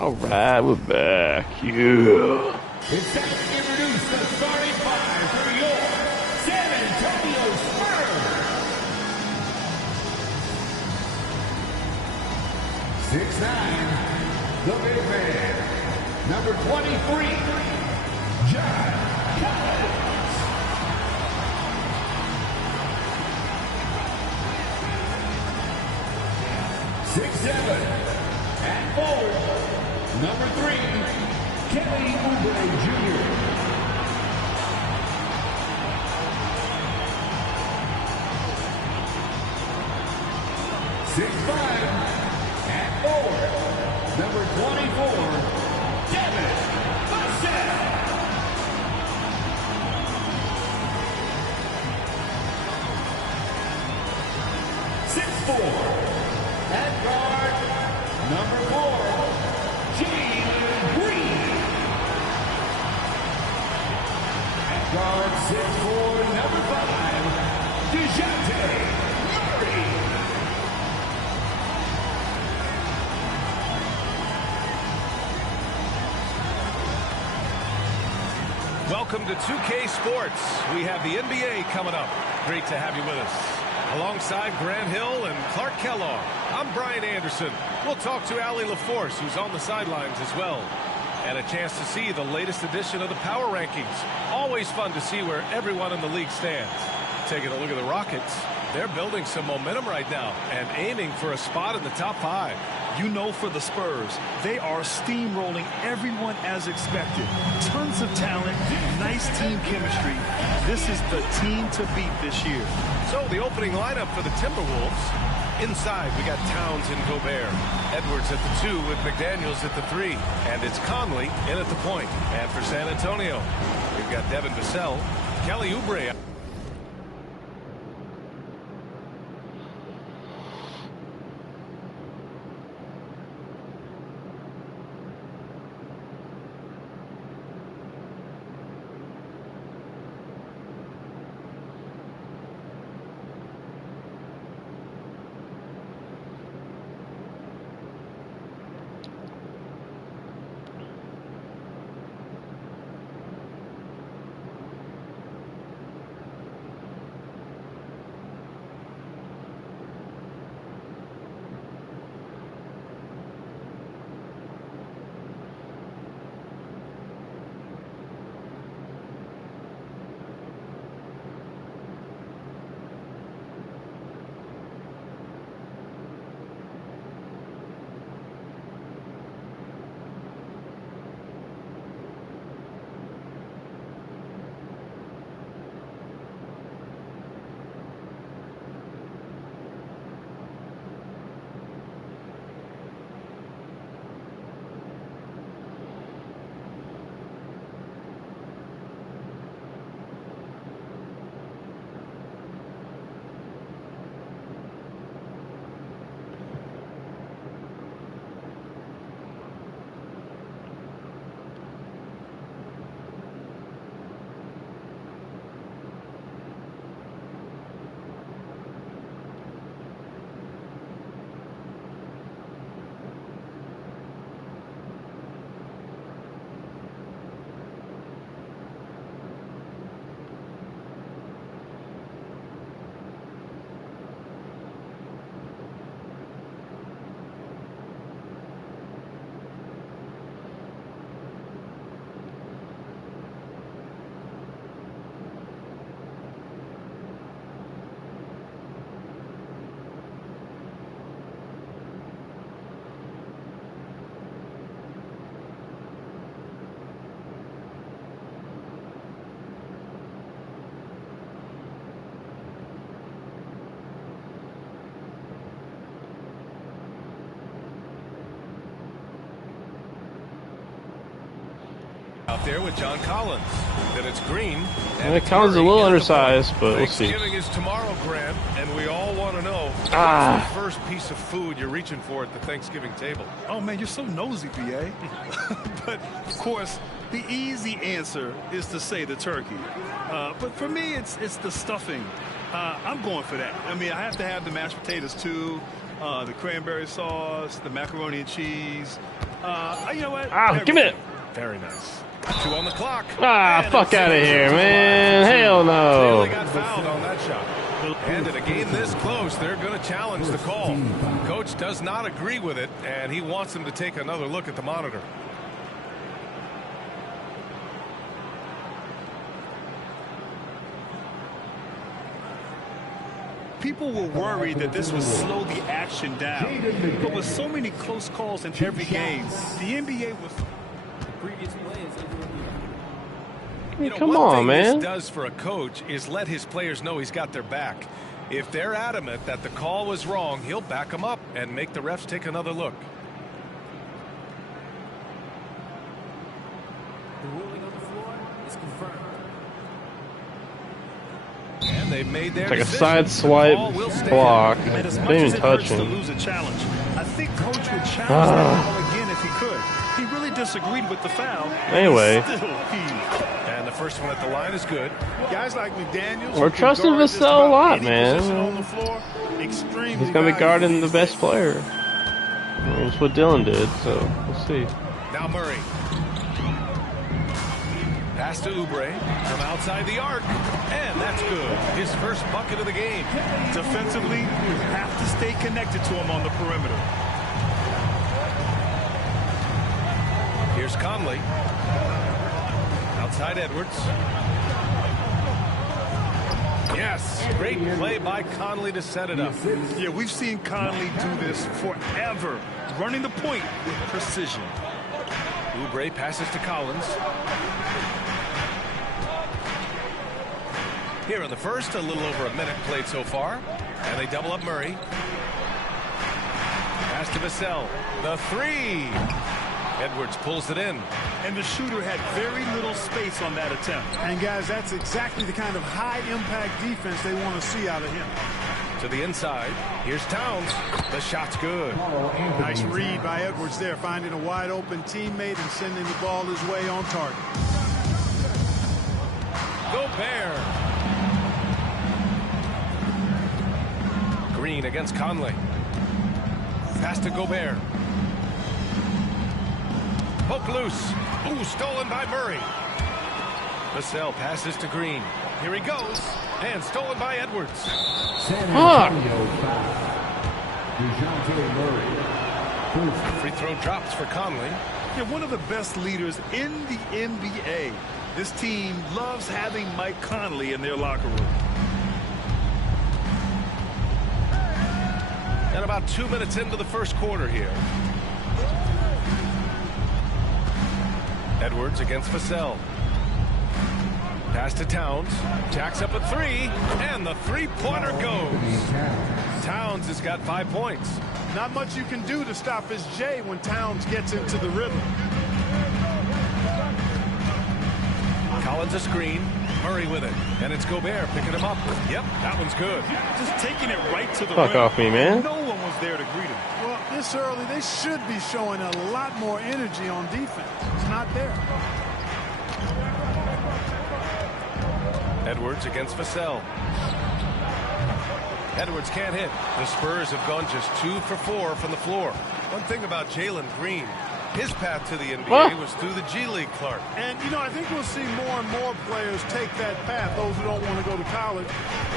All right, we're back. Yeah. It's time to introduce the starting five for your San Antonio Spurs. 6'9", the big man, number 23, John Collins. 6'7", at forward, number 3, Kelly Oubre Jr. 6'5", at forward, number 24, Devin Vassell. 6'4", at guard, number 4, Jalen Green. At guard, 6'4", number 5, DeJounte Murray. Welcome to 2K Sports. We have the NBA coming up. Great to have you with us. Alongside Grant Hill and Clark Kellogg, I'm Brian Anderson. We'll talk to Allie LaForce, who's on the sidelines as well. And a chance to see the latest edition of the Power Rankings. Always fun to see where everyone in the league stands. Taking a look at the Rockets, they're building some momentum right now and aiming for a spot in the top 5. You know, for the Spurs, they are steamrolling everyone as expected. Tons of talent, nice team chemistry. This is the team to beat this year. So the opening lineup for the Timberwolves. Inside, we got Towns and Gobert. Edwards at the 2 with McDaniels at the 3. And it's Conley in at the point. And for San Antonio, we've got Devin Vassell, Kelly Oubre. Out there with John Collins. Then it's Green. And Collins is a little undersized, but we'll see. Thanksgiving is tomorrow, Grant, and we all want to know what's the first piece of food you're reaching for at the Thanksgiving table. Oh, man, you're so nosy, BA. But, of course, the easy answer is to say the turkey. But for me, it's the stuffing. I'm going for that. I mean, I have to have the mashed potatoes, too. the cranberry sauce, the macaroni and cheese. You know what? Ah, give it. Very nice. 2 on the clock. Ah, And fuck out of here, man. Hell Really no. got fouled on that shot. And in a game this close, they're going to challenge the call. Coach does not agree with it, and he wants them to take another look at the monitor. People were worried that this would slow the action down. But with so many close calls in every game, the NBA was... You know, Come one on, thing man. this does for a coach is let his players know he's got their back. If they're adamant that the call was wrong, he'll back them up and make the refs take another look. The ruling on the floor is confirmed. And they've made their It's like a decision. side The swipe call will stand. block. And as Didn't much even as it touch hurts to him. lose a challenge, I think Coach would challenge that call again if he could. He really disagreed with the foul. Anyway. He still heaved. And the first one at the line is good. Guys like McDaniels, We're trusting Vassell a lot, man. On the floor, extremely He's going to be guarding the valuable. best player. I mean, that's what Dylan did, so we'll see. Now Murray. Pass to Oubre from outside the arc. And that's good. His first bucket of the game. Defensively, you have to stay connected to him on the perimeter. Here's Conley. Outside Edwards. Yes, great play by Conley to set it up. Yeah, we've seen Conley do this forever, running the point with precision. Oubre passes to Collins. Here in the first, a little over a minute played so far. And they double up Murray. Pass to Vassell. The three. Edwards pulls it in. And the shooter had very little space on that attempt. And guys, that's exactly the kind of high-impact defense they want to see out of him. To the inside. Here's Towns. The shot's good. Nice read by Edwards there, finding a wide-open teammate and sending the ball his way on target. Gobert. Green against Conley. Pass to Gobert. Poke loose. Ooh, stolen by Murray. Vassell passes to Green. Here he goes. And stolen by Edwards. Fuck. Free throw drops for Conley. Yeah, one of the best leaders in the NBA. This team loves having Mike Conley in their locker room. And about 2 minutes into the first quarter here. Edwards against Vassell. Pass to Towns. Jacks up a three. And the three-pointer goes. Towns has got 5 points. Not much you can do to stop his J when Towns gets into the rhythm. Collins a screen. Murray with it. And it's Gobert picking him up. Yep, that one's good. Just taking it right to the Fuck rim. off me, man. No one was there to greet him. Well, this early, they should be showing a lot more energy on defense. It's not there. Edwards against Vassell. Edwards can't hit. The Spurs have gone just 2 for 4 from the floor. One thing about Jalen Green, his path to the NBA was through the G League, Clark. And, you know, I think we'll see more and more players take that path, those who don't want to go to college.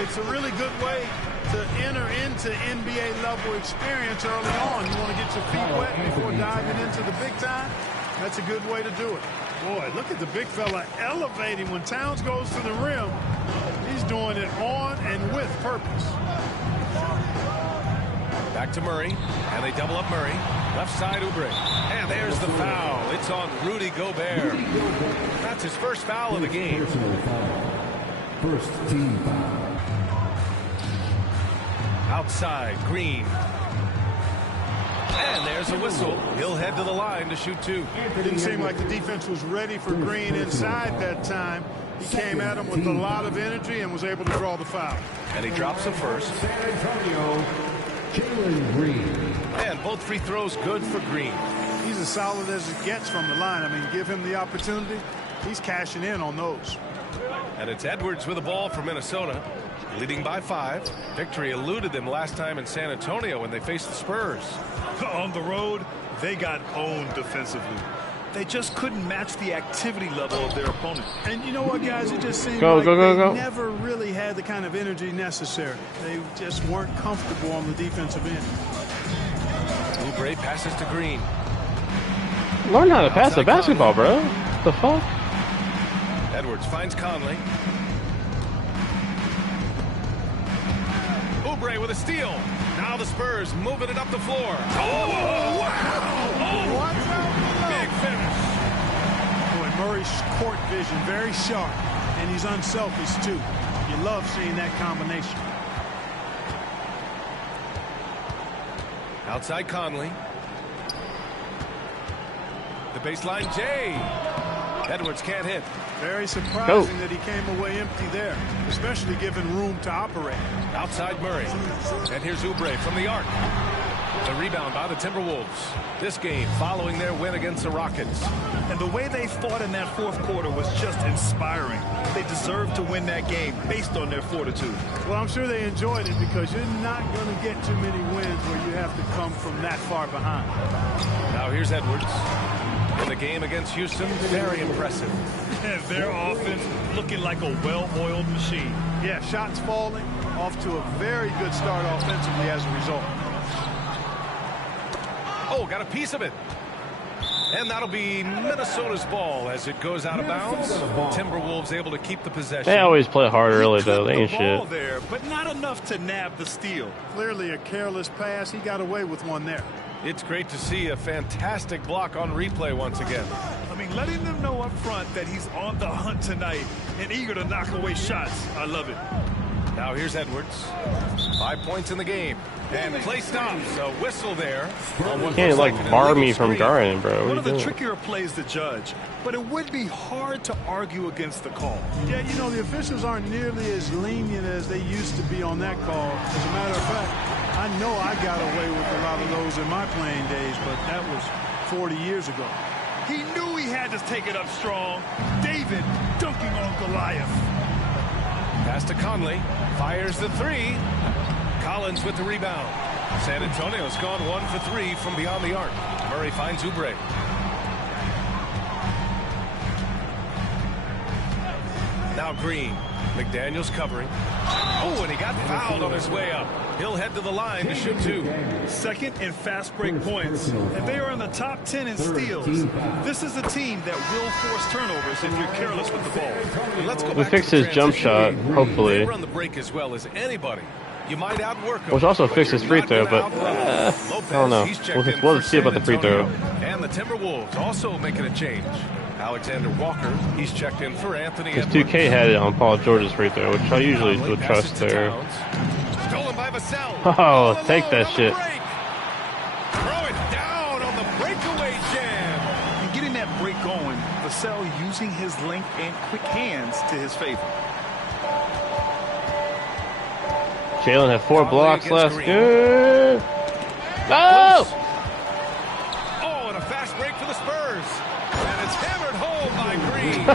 It's a really good way to enter into NBA level experience early on. You want to get your feet wet before diving into the big time? That's a good way to do it. Boy, look at the big fella elevating when Towns goes to the rim. He's doing it on and with purpose. Back to Murray, and they double up Murray. Left side, Oubre. And there's the foul. It's on Rudy Gobert. That's his first foul of the game. First team foul. Outside, Green. And there's a whistle. He'll head to the line to shoot 2. It didn't seem like the defense was ready for Green inside that time. He came at him with a lot of energy and was able to draw the foul. And he drops him first. San Antonio, Jalen Green. And both free throws good for Green. He's as solid as it gets from the line. I mean, give him the opportunity. He's cashing in on those. And it's Edwards with the ball for Minnesota. Leading by 5. Victory eluded them last time in San Antonio when they faced the Spurs. On the road, they got owned defensively. They just couldn't match the activity level of their opponent. And you know what, guys? It just seemed Go, like go, go, they go. never really had the kind of energy necessary. They just weren't comfortable on the defensive end. Oubre passes to Green. Learn how to pass the basketball, bro. What the fuck? Edwards finds Conley. Oubre with a steal. Now the Spurs moving it up the floor. Oh, wow! Big finish. Boy, Murray's court vision very sharp, and he's unselfish too. You love seeing that combination. Outside Conley. The baseline Jay. Edwards can't hit. Very surprising that he came away empty there, especially given room to operate. Outside Murray. And here's Oubre from the arc. The rebound by the Timberwolves. This game following their win against the Rockets. And the way they fought in that fourth quarter was just inspiring. They deserved to win that game based on their fortitude. Well, I'm sure they enjoyed it because you're not going to get too many wins where you have to come from that far behind. Now here's Edwards. In the game against Houston, very impressive. Their offense looking like a well-oiled machine. Yeah, shots falling, off to a very good start offensively as a result. Oh, got a piece of it. And that'll be Minnesota's ball as it goes out of bounds. Timberwolves able to keep the possession. They always play hard early, though. They ain't shit. There, but not enough to nab the steal. Clearly a careless pass. He got away with one there. It's great to see a fantastic block on replay once again. I mean, letting them know up front that he's on the hunt tonight and eager to knock away shots. I love it. Now here's Edwards. 5 points in the game. And play stops. A whistle there. You can't, like, bar me from guarding, bro. One What of are the you doing? trickier plays to judge, but it would be hard to argue against the call. Yeah, you know, the officials aren't nearly as lenient as they used to be on that call. As a matter of fact, I know I got away with a lot of those in my playing days, but that was 40 years ago. He knew he had to take it up strong. David dunking on Goliath. Pass to Conley. Fires the 3. Collins with the rebound. San Antonio's gone 1 for 3 from beyond the arc. Murray finds Oubre. Now Green. McDaniels covering. Oh, and he got fouled on his way up. He'll head to the line to shoot 2. Second in fast break points, and they are in the top 10 in steals. This is a team that will force turnovers if you're careless with the ball. Let's go We back fixed to the his jump shot, transition. hopefully. They run the break as well as anybody. You might outwork him. Which also but fixed his you're free not throw, gonna but, outrun him. Lopez, I don't know. he's checked in We'll for see about San the free throw. Antonio. And the Timberwolves also making a change. Alexander Walker, he's checked in for Anthony Because Edwards. 2K had it on Paul George's free throw, which I usually Conley would passes trust to there. Towns. Stolen by Vassell. Oh, All take alone that on the shit. break. Throw it down on the breakaway jam. And getting that break going, Vassell using his length and quick hands to his favor. Jalen had 4 Conley blocks against last Green. game. Oh! Oh, and a fast break for the Spurs. And it's hammered home by Green.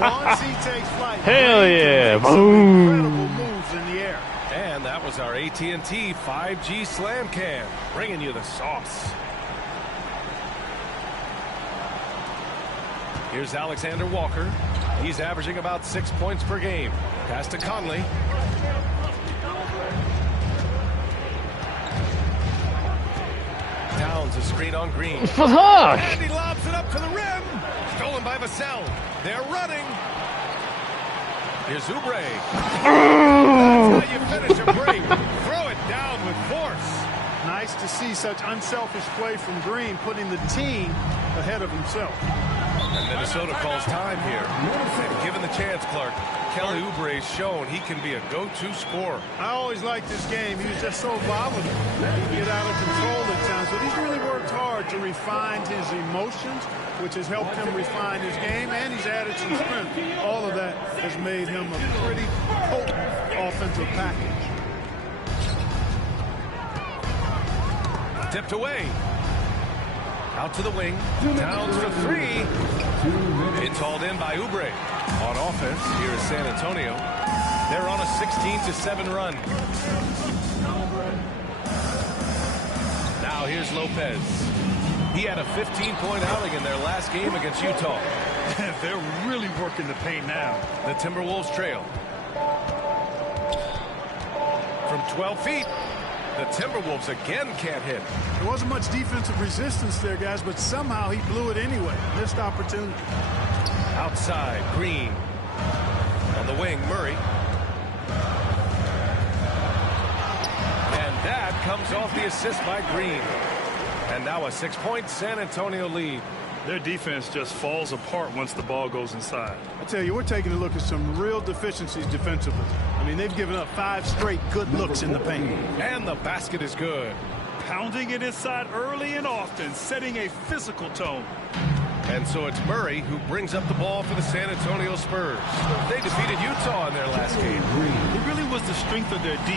Once he takes flight, Hell Green yeah. can make some Boom. incredible moves in the air. And that was our AT&T 5G Slam Cam, bringing you the sauce. Here's Alexander Walker. He's averaging about 6 points per game. Pass to Conley. Towns a screen on Green. Fuck! And he lobs it up to the rim. Stolen by Vassell. They're running. Here's Oubre. That's how you finish a break. Throw it down with force. Nice to see such unselfish play from Green, putting the team ahead of himself. And Minnesota calls time here. And given the chance, Clark, Kelly Oubre's shown he can be a go-to scorer. I always liked this game. He was just so volatile. He can get out of control at times, but he's really worked hard to refine his emotions, which has helped him refine his game, and he's added some strength. All of that has made him a pretty potent offensive package. Tipped away. Out to the wing. Towns for 3. It's hauled in by Oubre. On offense, here is San Antonio. They're on a 16-7 run. Now here's Lopez. He had a 15-point outing in their last game against Utah. They're really working the paint now. The Timberwolves trail. From 12 feet, the Timberwolves again can't hit. There wasn't much defensive resistance there, guys, but somehow he blew it anyway. Missed opportunity. Outside, Green. On the wing, Murray. And that comes off the assist by Green. And now a 6-point San Antonio lead. Their defense just falls apart once the ball goes inside. I tell you, we're taking a look at some real deficiencies defensively. I mean, they've given up 5 straight good looks in the paint. And the basket is good. Pounding it inside early and often, setting a physical tone. And so it's Murray who brings up the ball for the San Antonio Spurs. They defeated Utah in their last game. It really was the strength of their D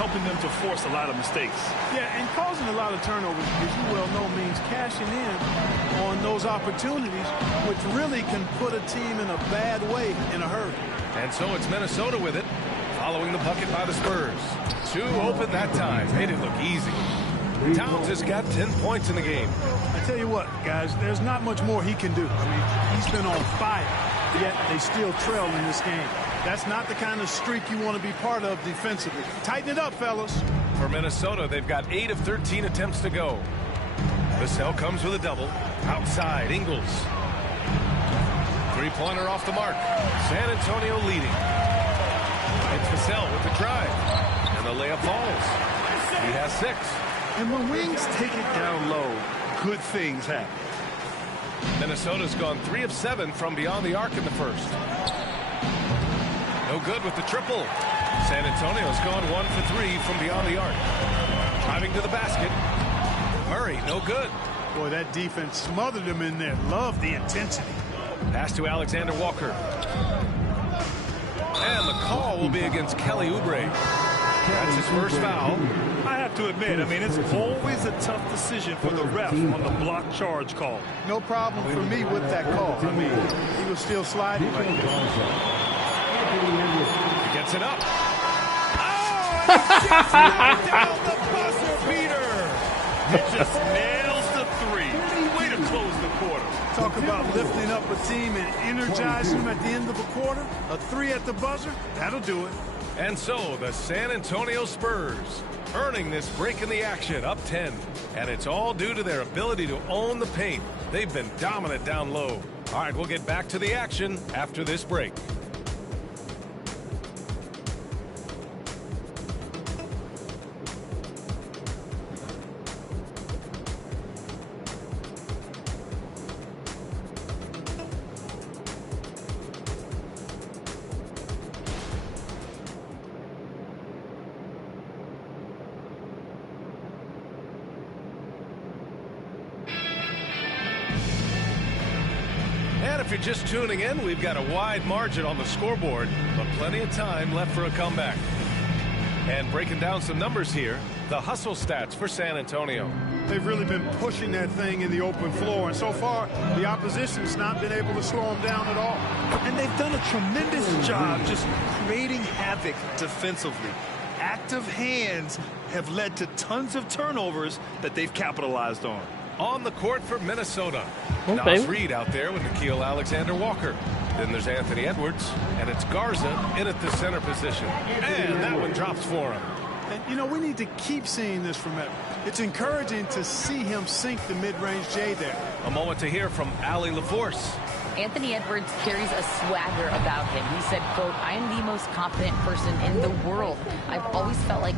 helping them to force a lot of mistakes. Yeah, and causing a lot of turnovers, as you well know, means cashing in on those opportunities, which really can put a team in a bad way in a hurry. And so it's Minnesota with it, following the bucket by the Spurs. 2 open that time. Made it look easy. Towns has got 10 points in the game. I tell you what, guys, there's not much more he can do. I mean, he's been on fire, yet they still trail in this game. That's not the kind of streak you want to be part of defensively. Tighten it up, fellas. For Minnesota, they've got 8 of 13 attempts to go. Vassell comes with a double. Outside, Ingles. 3-pointer off the mark. San Antonio leading. It's Vassell with the drive. And the layup falls. He has 6. And when Wings take it down low, good things happen. Minnesota's gone 3 of 7 from beyond the arc in the first. No good with the triple. San Antonio's gone 1 for 3 from beyond the arc. Driving to the basket. Murray, no good. Boy, that defense smothered him in there. Love the intensity. Pass to Alexander Walker. And the call will be against Kelly Oubre. That's his first foul. I have to admit, I mean, it's always a tough decision for the ref on the block charge call. No problem for me with that call. I mean, he was still sliding right there. He gets it up. Oh, and he just knocked down the buzzer beater. He just nails the 3. Way to close the quarter. Talk about lifting up a team and energizing them at the end of a quarter. A 3 at the buzzer, that'll do it. And so the San Antonio Spurs earning this break in the action, up 10. And it's all due to their ability to own the paint. They've been dominant down low. All right, we'll get back to the action after this break. If you're just tuning in, we've got a wide margin on the scoreboard, but plenty of time left for a comeback. And breaking down some numbers here, the hustle stats for San Antonio. They've really been pushing that thing in the open floor, and so far, the opposition's not been able to slow them down at all. And they've done a tremendous job just creating havoc defensively. Active hands have led to tons of turnovers that they've capitalized on. On the court for Minnesota. Okay. Nas Reed out there with Nickeil Alexander-Walker. Then there's Anthony Edwards, and it's Garza in at the center position. And that one drops for him. And, you know, we need to keep seeing this from Edwards. It's encouraging to see him sink the mid-range J there. A moment to hear from Allie LaForce. Anthony Edwards carries a swagger about him. He said, quote, "I am the most confident person in the world. I've always felt like..."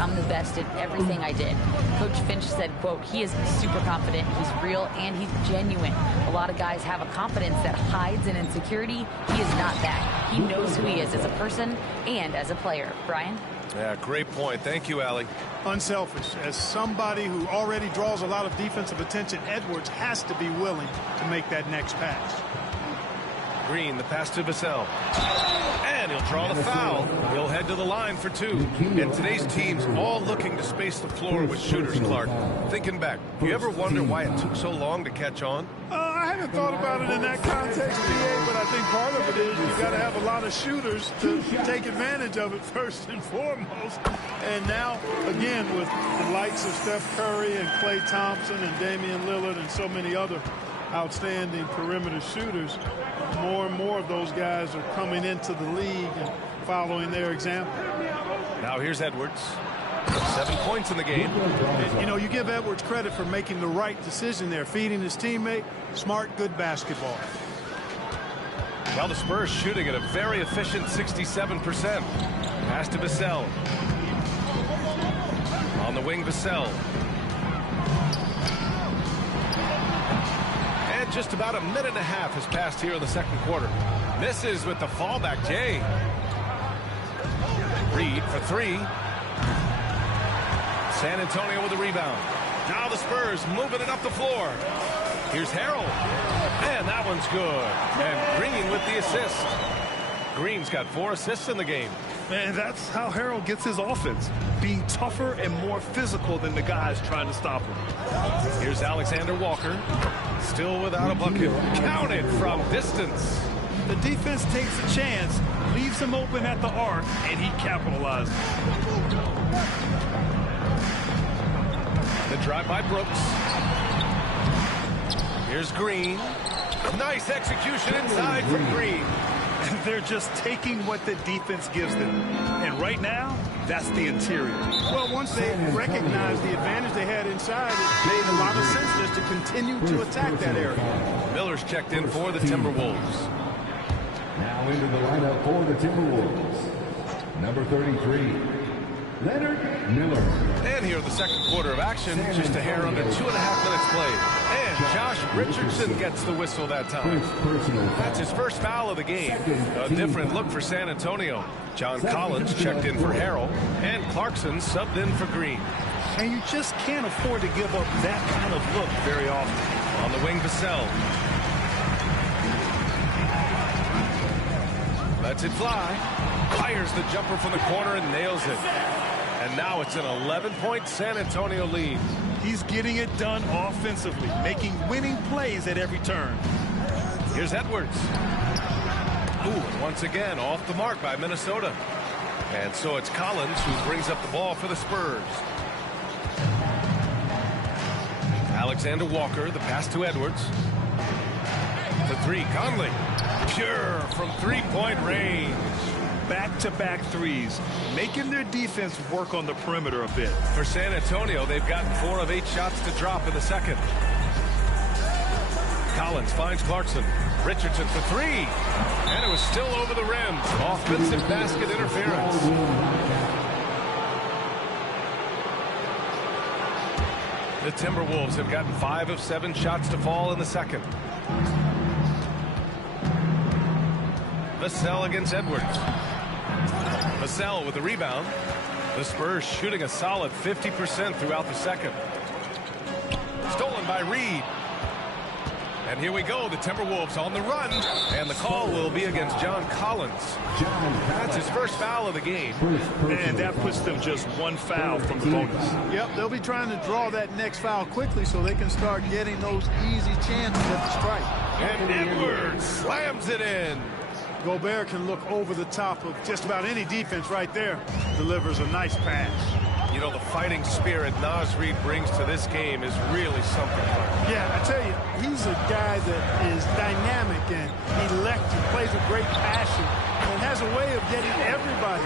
I'm the best at everything I did. Coach Finch said, quote, "He is super confident, he's real, and he's genuine. A lot of guys have a confidence that hides an insecurity. He is not that. He knows who he is as a person and as a player." Brian? Yeah, great point. Thank you, Allie. Unselfish. As somebody who already draws a lot of defensive attention, Edwards has to be willing to make that next pass. Green, the pass to Vassell. And he'll draw the foul. He'll head to the line for 2. And today's team's all looking to space the floor with shooters, Clark. Thinking back, do you ever wonder why it took so long to catch on? I haven't thought about it in that context, BA, but I think part of it is you got to have a lot of shooters to take advantage of it first and foremost. And now, again, with the likes of Steph Curry and Klay Thompson and Damian Lillard and so many other outstanding perimeter shooters, more and more of those guys are coming into the league and following their example. Now here's Edwards. 7 points in the game. And, you know, you give Edwards credit for making the right decision there, feeding his teammate. Smart, good basketball. Well, the Spurs shooting at a very efficient 67%. Pass to Vassell. On the wing, Vassell. And just about a minute and a half has passed here in the second quarter. Misses with the fallback, Jay. Reed for 3. San Antonio with a rebound. Now the Spurs moving it up the floor. Here's Harrell. And that one's good. And Green with the assist. Green's got 4 assists in the game. And that's how Harrell gets his offense. Being tougher and more physical than the guys trying to stop him. Here's Alexander Walker. Still without a bucket. Counted from distance. The defense takes a chance, leaves him open at the arc, and he capitalized. The drive by Brooks. Here's Green. Nice execution inside from Green. They're just taking what the defense gives them. And right now, that's the interior. Well, once they recognized the advantage they had inside, it made a lot of sense just to continue to attack that area. Miller's checked in for the Timberwolves. Now into the lineup for the Timberwolves. Number 33, Leonard Miller. And here in the second quarter of action, just a hair under 2.5 minutes played. And Josh Richardson gets the whistle that time. That's his first foul of the game. A different look for San Antonio. John Collins checked in for Harrell, and Clarkson subbed in for Green. And you just can't afford to give up that kind of look very often. On the wing, Vassell. Lets it fly. Fires the jumper from the corner and nails it. And now it's an 11-point San Antonio lead. He's getting it done offensively, making winning plays at every turn. Here's Edwards. Ooh, once again, off the mark by Minnesota. And so it's Collins who brings up the ball for the Spurs. Alexander Walker, the pass to Edwards. The 3, Conley. Pure from three-point range. Back-to-back threes, making their defense work on the perimeter a bit. For San Antonio, they've gotten 4 of 8 shots to drop in the second. Collins finds Clarkson. Richardson for 3. And it was still over the rim. Offensive basket interference. The Timberwolves have gotten 5 of 7 shots to fall in the second. Vassell against Edwards. Vassell with the rebound. The Spurs shooting a solid 50% throughout the second. Stolen by Reed. And here we go, the Timberwolves on the run. And the call will be against John Collins. That's his first foul of the game. And that puts them just 1 foul from the bonus. Yep, they'll be trying to draw that next foul quickly so they can start getting those easy chances at the strike. And Edwards slams it in. Gobert can look over the top of just about any defense right there. Delivers a nice pass. You know, the fighting spirit Naz Reid brings to this game is really something. Yeah, I tell you, he's a guy that is dynamic and electric, plays with great passion, and has a way of getting everybody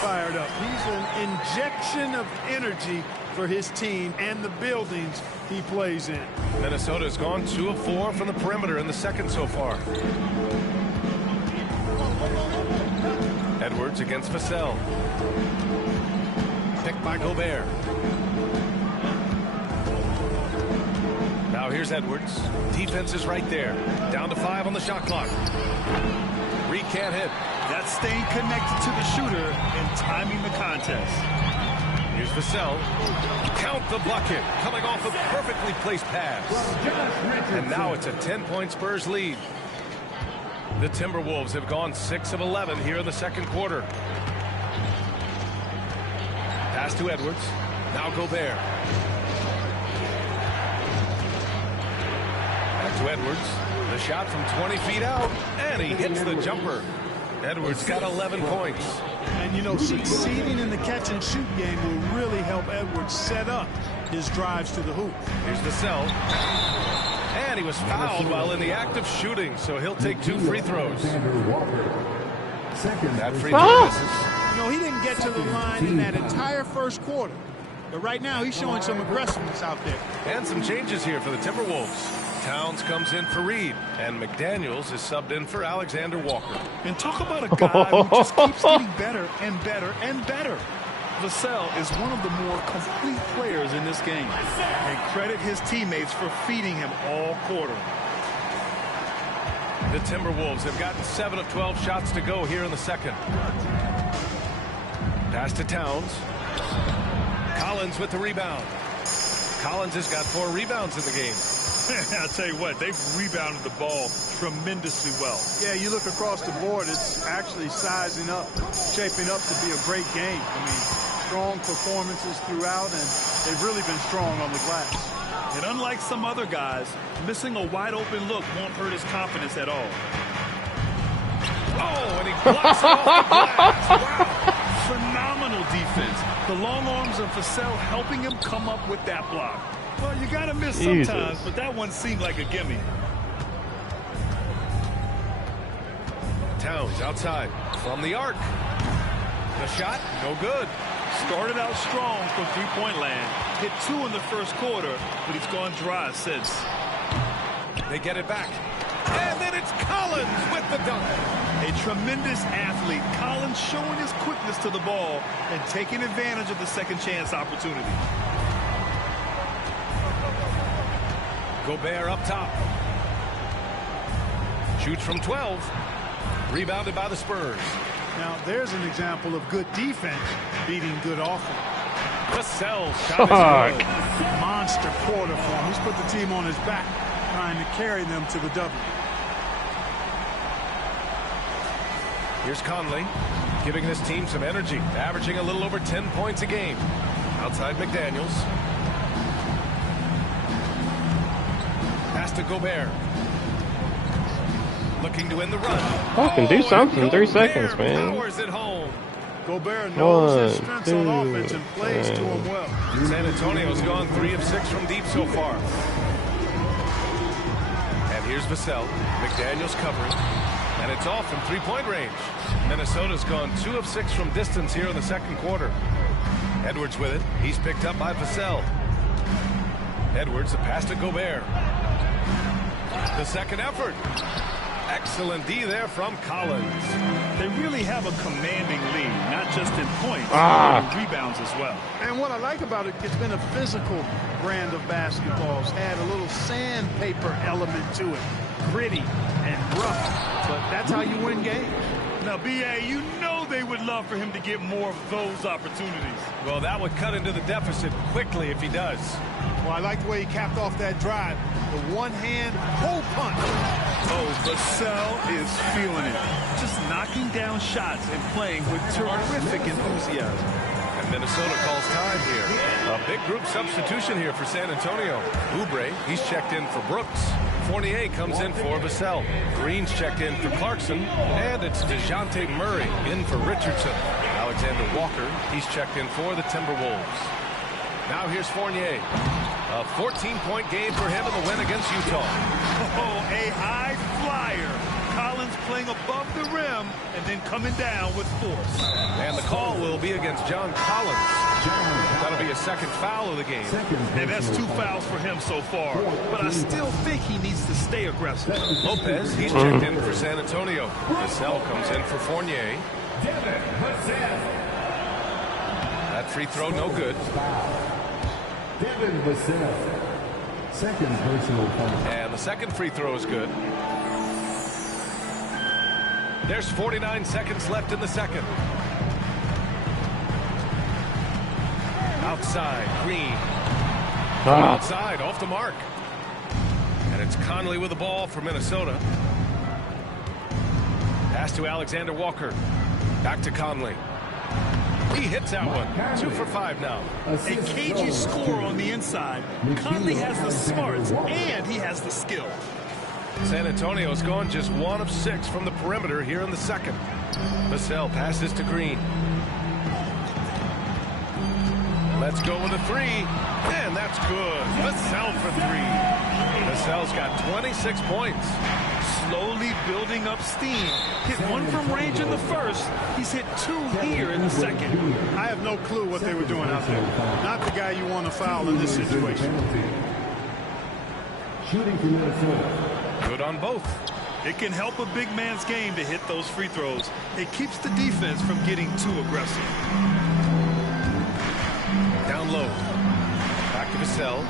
fired up. He's an injection of energy for his team and the buildings he plays in. Minnesota's gone 2 of 4 from the perimeter in the second so far. Edwards against Vassell. Picked by Gobert. Now here's Edwards. Defense is right there. Down to 5 on the shot clock. Reed can't hit. That's staying connected to the shooter and timing the contest. Here's Vassell. Count the bucket. Coming off a perfectly placed pass. And now it's a 10-point Spurs lead. The Timberwolves have gone 6 of 11 here in the second quarter. Pass to Edwards. Now Gobert. Back to Edwards. The shot from 20 feet out, and he hits the jumper. Edwards got 11 points. And, you know, succeeding in the catch-and-shoot game will really help Edwards set up his drives to the hoop. Here's Vassell. And he was fouled while in the act of shooting, so he'll take 2 free throws. That free throw misses. You know, he didn't get to the line in that entire first quarter. But right now, he's showing some aggressiveness out there. And some changes here for the Timberwolves. Towns comes in for Reed, and McDaniels is subbed in for Alexander Walker. And talk about a guy who just keeps getting better and better and better. Vassell is one of the more complete players in this game. And credit his teammates for feeding him all quarter. The Timberwolves have gotten 7 of 12 shots to go here in the second. Pass to Towns. Collins with the rebound. Collins has got 4 rebounds in the game. I'll tell you what, they've rebounded the ball tremendously well. Yeah, you look across the board, it's actually sizing up, shaping up to be a great game. I mean, strong performances throughout, and they've really been strong on the glass. And unlike some other guys, missing a wide-open look won't hurt his confidence at all. Oh, and he blocks it off the glass. Wow. Phenomenal defense. The long arms of Vassell helping him come up with that block. Well, you got to miss sometimes, but that one seemed like a gimme. Towns outside from the arc. The shot, no good. Started out strong from three-point land. Hit 2 in the first quarter, but he's gone dry since. They get it back. And then it's Collins with the dunk. A tremendous athlete. Collins showing his quickness to the ball and taking advantage of the second chance opportunity. Gobert up top. Shoots from 12. Rebounded by the Spurs. Now, there's an example of good defense beating good offense. Vassell's shot is good. Monster quarter for him. He's put the team on his back, trying to carry them to the W. Here's Conley, giving this team some energy, averaging a little over 10 points a game. Outside McDaniels. Pass to Gobert. Looking to win the run. Fucking do something in 3 seconds, man. Powers it home. Gobert knows his strengths on 2, offense and plays to him well. San Antonio's gone 3 of 6 from deep so far. And here's Vassell. McDaniels covering. And it's off from 3-point range. Minnesota's gone 2 of 6 from distance here in the second quarter. Edwards with it. He's picked up by Vassell. Edwards, the pass to Gobert. The second effort. Excellent D there from Collins. They really have a commanding lead, not just in points, but in rebounds as well. And what I like about it, it's been a physical brand of basketball. It's had a little sandpaper element to it. Gritty and rough, but that's how you win games. Now, B.A., you know they would love for him to get more of those opportunities. Well, that would cut into the deficit quickly if he does. Well, I like the way he capped off that drive. The one-hand hole punch. Oh, Vassell is feeling it. Just knocking down shots and playing with terrific enthusiasm. And Minnesota calls time here. A big group substitution here for San Antonio. Oubre, he's checked in for Brooks. Fournier comes in for Vassell. Green's checked in for Clarkson. And it's DeJounte Murray in for Richardson. Alexander Walker, he's checked in for the Timberwolves. Now here's Fournier. A 14-point game for him in the win against Utah. Oh, a high flyer. Collins playing above the rim and then coming down with force. And the call will be against John Collins. That'll be a second foul of the game. And that's 2 fouls for him so far. But I still think he needs to stay aggressive. Lopez, he's checked in for San Antonio. Vassell comes in for Fournier. That free throw, no good. Devin Vassell, second personal foul. And the second free throw is good. There's 49 seconds left in the second. Outside, Green. Outside, off the mark. And it's Conley with the ball for Minnesota. Pass to Alexander Walker. Back to Conley. He hits that one. 2 for 5 now. A cagey score on the inside. Conley has the smarts and he has the skill. San Antonio's gone just 1 of 6 from the perimeter here in the second. Vassell passes to Green. Let's go with a 3. And that's good. Vassell for 3. Vassell's got 26 points. Slowly building up steam. Hit 1 from range in the first. He's hit 2 here in the second. I have no clue what they were doing out there. Not the guy you want to foul in this situation. Shooting for Minnesota. Good on both. It can help a big man's game to hit those free throws. It keeps the defense from getting too aggressive. Down low. Back to Vassell.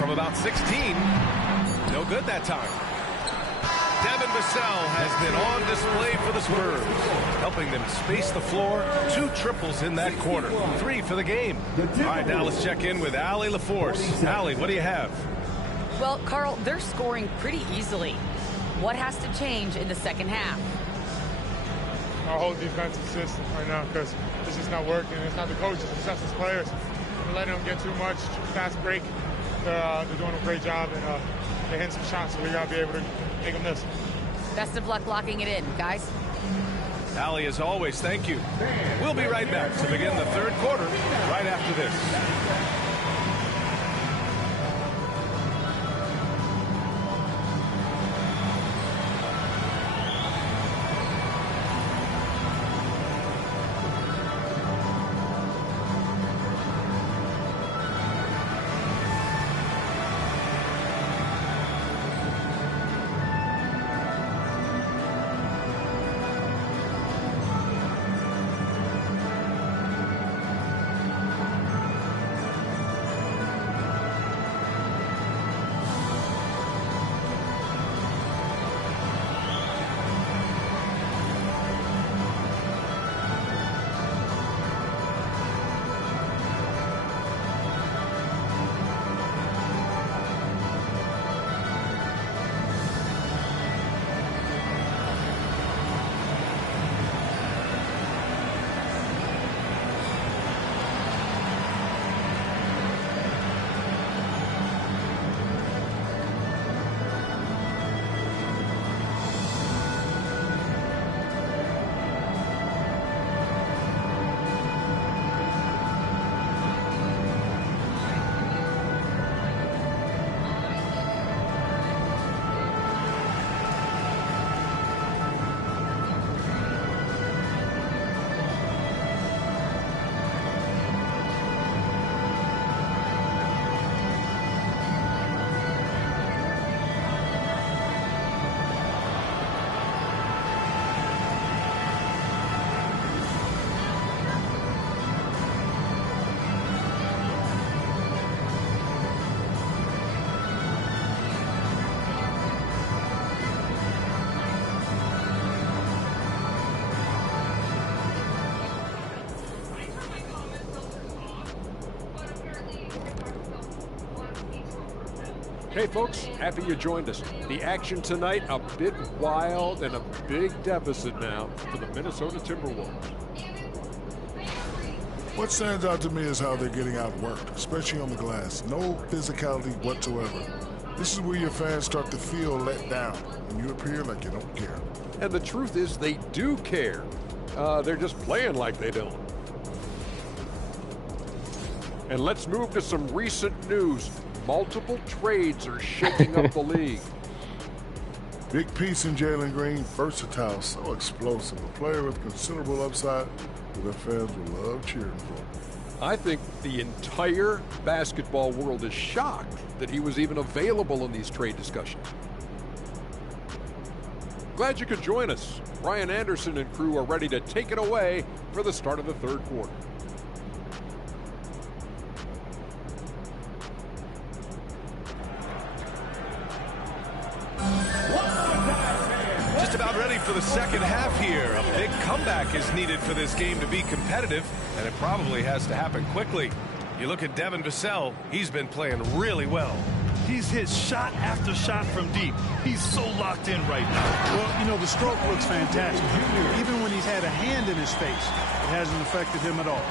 From about 16. No good that time. Devin Vassell has been on display for the Spurs, helping them space the floor. 2 triples in that quarter. 3 for the game. All right, now let's check in with Allie LaForce. Allie, what do you have? Well, Carl, they're scoring pretty easily. What has to change in the second half? Our whole defensive system right now, because it's just not working. It's not the coaches, it's us as players. We're letting them get too much, fast break. They're doing a great job, and they're hitting some shots, so we got to be able to make them miss. Best of luck locking it in, guys. Allie, as always, thank you. We'll be right back to begin the third quarter right after this. Hey folks, happy you joined us. The action tonight, a bit wild and a big deficit now for the Minnesota Timberwolves. What stands out to me is how they're getting outworked, especially on the glass. No physicality whatsoever. This is where your fans start to feel let down, and you appear like you don't care. And the truth is they do care. They're just playing like they don't. And let's move to some recent news. Multiple trades are shaking up the league. Big piece in Jalen Green, versatile, so explosive. A player with considerable upside that the fans will love cheering for. I think the entire basketball world is shocked that he was even available in these trade discussions. Glad you could join us. Brian Anderson and crew are ready to take it away for the start of the third quarter. Just about ready for the second half here. A big comeback is needed for this game to be competitive, and it probably has to happen quickly. You look at Devin Vassell, he's been playing really well. He's hit shot after shot from deep. He's so locked in right now. Well, you know, the stroke looks fantastic. Even when he's had a hand in his face, it hasn't affected him at all.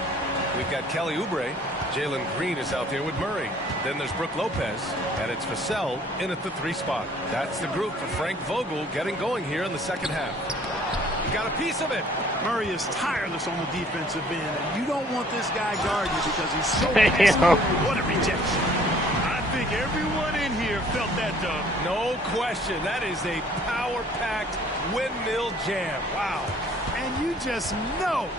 We've got Kelly Oubre. Jalen Green is out there with Murray. Then there's Brook Lopez, and it's Vassell in at the 3 spot. That's the group for Frank Vogel getting going here in the second half. He got a piece of it. Murray is tireless on the defensive end, and you don't want this guy guarding you because he's so excellent. What a rejection. I think everyone in here felt that dunk. No question. That is a power-packed windmill jam. Wow. And you just know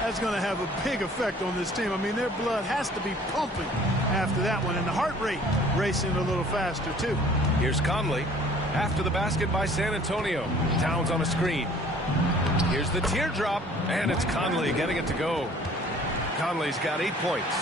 that's going to have a big effect on this team. I mean, their blood has to be pumping after that one, and the heart rate racing a little faster, too. Here's Conley. After the basket by San Antonio. Towns on a screen. Here's the teardrop, and it's Conley getting it to go. Conley's got 8 points.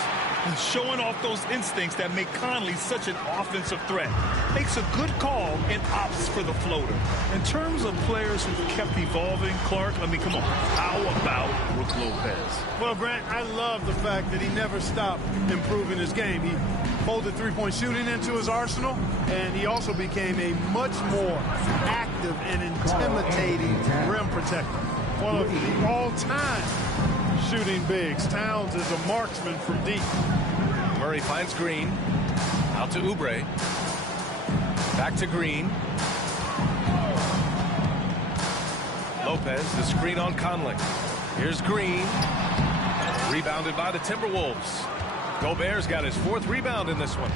He's showing off those instincts that make Conley such an offensive threat. Makes a good call and opts for the floater. In terms of players who've kept evolving, Clark, I mean, come on. How about Brook Lopez? Well, Grant, I love the fact that he never stopped improving his game. He folded three-point shooting into his arsenal, and he also became a much more active and intimidating rim protector. One of the all-time shooting bigs. Towns is a marksman from deep. Murray finds Green. Out to Oubre. Back to Green. Lopez, the screen on Conley. Here's Green. Rebounded by the Timberwolves. Gobert's got his 4th rebound in this one.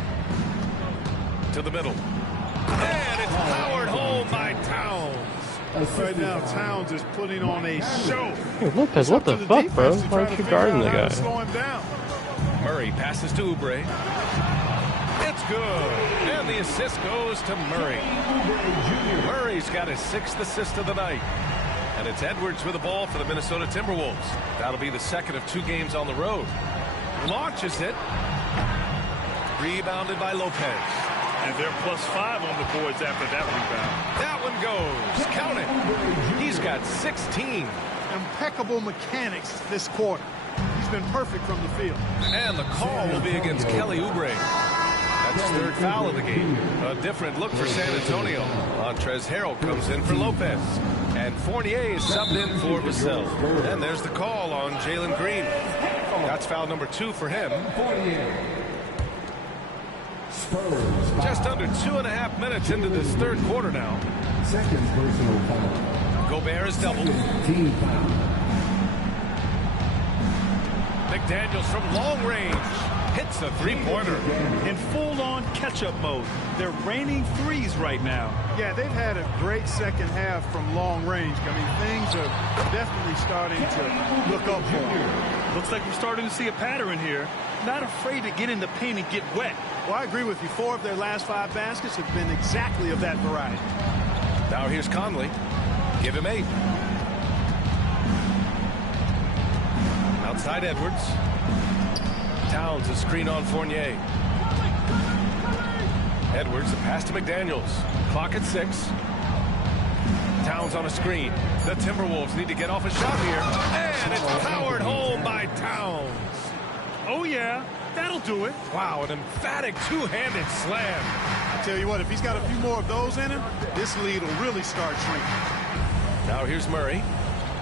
To the middle. And it's powered home by Towns. Right now, Towns is putting on a show. Hey, Lopez, what the fuck, bro? Why aren't you guarding the guy? Slow him down. Murray passes to Oubre. It's good. And the assist goes to Murray. Murray's got his 6th assist of the night. And it's Edwards with the ball for the Minnesota Timberwolves. That'll be the second of 2 games on the road. Launches it. Rebounded by Lopez. And they're +5 on the boards after that rebound. That one goes. Count it. He's got 16. Impeccable mechanics this quarter. He's been perfect from the field. And the call will be against Kelly Oubre. That's his 3rd foul of the game. A different look for San Antonio. Montrezl Harrell comes in for Lopez. And Fournier is subbed in for Vassell. And there's the call on Jalen Green. That's foul number 2 for him. Just under 2.5 minutes into this 3rd quarter now. Second personal foul. Gobert is doubled. Team foul. McDaniels from long range hits a 3-pointer. In full-on catch-up mode. They're raining threes right now. Yeah, they've had a great second half from long range. I mean, things are definitely starting to look up for them. Looks like we're starting to see a pattern here. Not afraid to get in the paint and get wet. Well, I agree with you. 4 of their last 5 baskets have been exactly of that variety. Now here's Conley. Give him 8. Outside Edwards. Towns a screen on Fournier. Edwards a pass to McDaniels. Clock at 6. Towns on a screen. The Timberwolves need to get off a shot here. And it's powered home by Towns. Oh, yeah. That'll do it. Wow, an emphatic 2-handed slam. I tell you what, if he's got a few more of those in him, this lead will really start shrinking. Now here's Murray.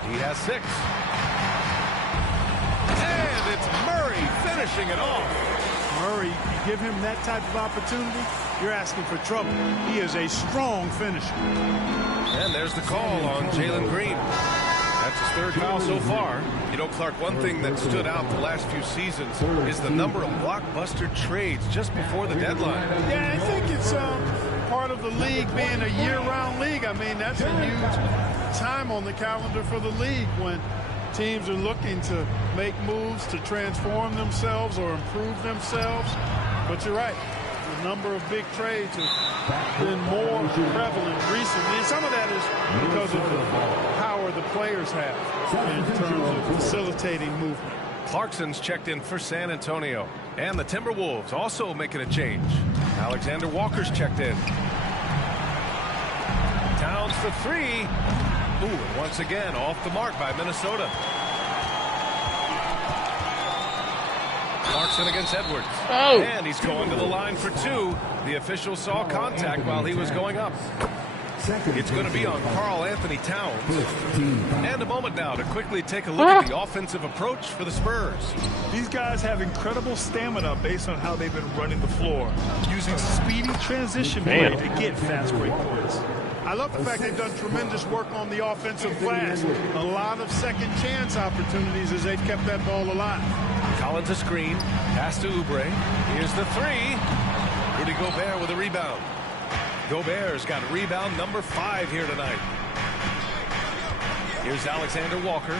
He has 6. And it's Murray finishing it off. Murray, you give him that type of opportunity, you're asking for trouble. He is a strong finisher. And there's the call on Jalen Green. That's his 3rd foul so far. You know, Clark, one thing that stood out the last few seasons is the number of blockbuster trades just before the deadline. Yeah, I think it's part of the league being a year-round league. I mean, that's a huge time on the calendar for the league when teams are looking to make moves to transform themselves or improve themselves. But you're right. The number of big trades have been more prevalent recently. And some of that is because of the power the players have in terms of facilitating movement. Clarkson's checked in for San Antonio. And the Timberwolves also making a change. Alexander Walker's checked in. Towns for 3. Ooh, and once again off the mark by Minnesota. Clarkson Clarkson against Edwards. Oh. And he's going to the line for two. The official saw contact while he was going up. It's going to be on Karl Anthony Towns. And a moment now to quickly take a look at the offensive approach for the Spurs. These guys have incredible stamina based on how they've been running the floor, using speedy transition play to get fast break points. I love the fact they've done tremendous work on the offensive glass. A lot of second chance opportunities as they've kept that ball alive. Collins a screen. Pass to Oubre. Here's the three. Rudy Gobert with a rebound. Gobert's got rebound number 5 here tonight. Here's Alexander Walker.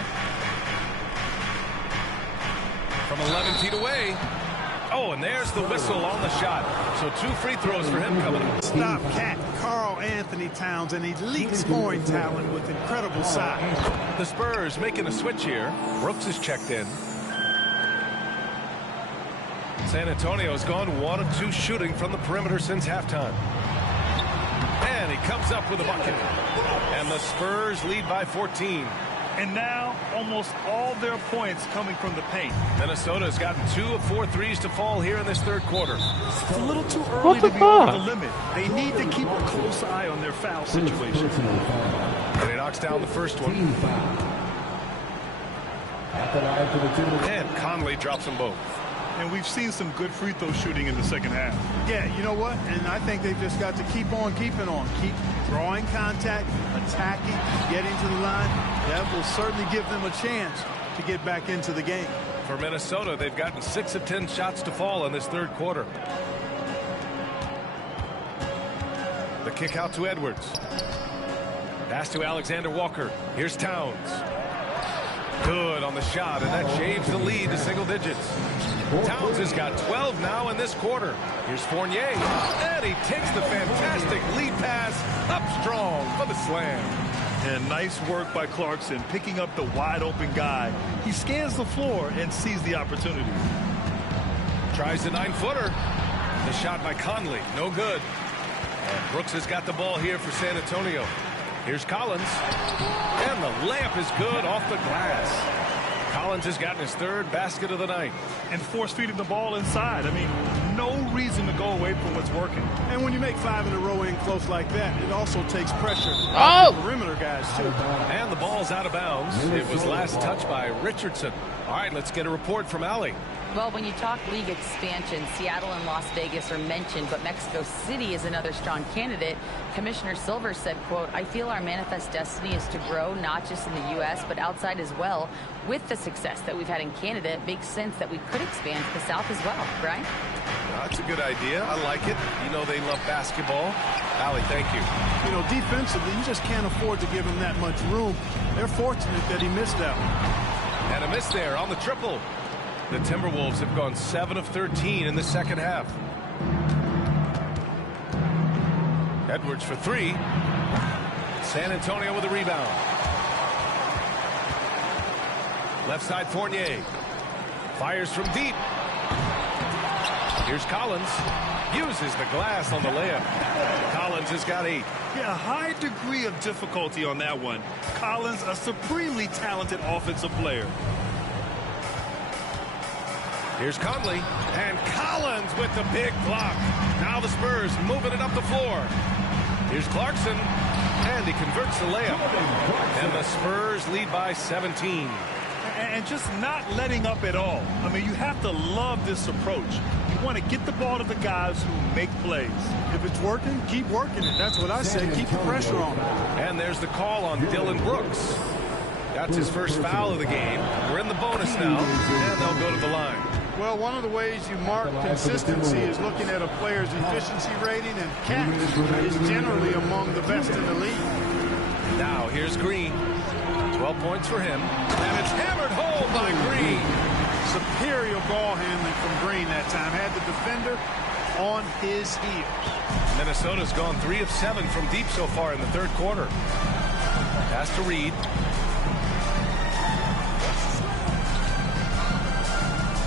From 11 feet away. Oh, and there's the whistle on the shot. So 2 free throws for him coming up. Stop cat Karl Anthony Towns, an elite scoring talent with incredible size. The Spurs making a switch here. Brooks is checked in. San Antonio's gone 1 of 2 shooting from the perimeter since halftime. And he comes up with a bucket. And the Spurs lead by 14. And now almost all their points coming from the paint. Minnesota's gotten 2 of 4 threes to fall here in this third quarter. It's a little too early to be over the limit. They need to keep a close eye on their foul situation. And he knocks down the first one. And Conley drops them both. And we've seen some good free throw shooting in the second half. Yeah, you know what? And I think they've just got to keep on keeping on. Keep drawing contact, attacking, getting to the line. That will certainly give them a chance to get back into the game. For Minnesota, they've gotten 6 of 10 shots to fall in this third quarter. The kick out to Edwards. Pass to Alexander Walker. Here's Towns. Good on the shot, and that shaves the lead to single digits. Towns has got 12 now in this quarter. Here's Fournier, and he takes the fantastic lead pass up strong for the slam. And nice work by Clarkson picking up the wide open guy. He scans the floor and sees the opportunity. Tries the 9-footer. The shot by Conley, no good. And Brooks has got the ball here for San Antonio. Here's Collins, and the layup is good off the glass. Collins has gotten his 3rd basket of the night. And force-feeding the ball inside. I mean, no reason to go away from what's working. And when you make 5 in a row in close like that, it also takes pressure off the perimeter guys, too. And the ball's out of bounds. It was last touched by Richardson. All right, let's get a report from Allie. Well, when you talk league expansion, Seattle and Las Vegas are mentioned, but Mexico City is another strong candidate. Commissioner Silver said, quote, "I feel our manifest destiny is to grow not just in the U.S., but outside as well. With the success that we've had in Canada, it makes sense that we could expand to the South as well." Brian? That's a good idea. I like it. You know they love basketball. Allie, thank you. You know, defensively, you just can't afford to give him that much room. They're fortunate that he missed that one. And a miss there on the triple. The Timberwolves have gone 7 of 13 in the second half. Edwards for 3. San Antonio with a rebound. Left side Fournier. Fires from deep. Here's Collins. Uses the glass on the layup. Collins has got 8. Yeah, a high degree of difficulty on that one. Collins, a supremely talented offensive player. Here's Conley, and Collins with the big block. Now the Spurs moving it up the floor. Here's Clarkson, and he converts the layup. And the Spurs lead by 17. And just not letting up at all. I mean, you have to love this approach. You want to get the ball to the guys who make plays. If it's working, keep working it. That's what I say. Keep the pressure on. And there's the call on Dylan Brooks. That's his first foul of the game. We're in the bonus now, and they'll go to the line. Well, one of the ways you mark consistency is looking at a player's efficiency rating, and Cat is generally among the best in the league. Now, here's Green. 12 points for him, and it's hammered home by Green. Superior ball handling from Green that time. Had the defender on his heel. Minnesota's gone 3 of 7 from deep so far in the third quarter. Pass to Reed.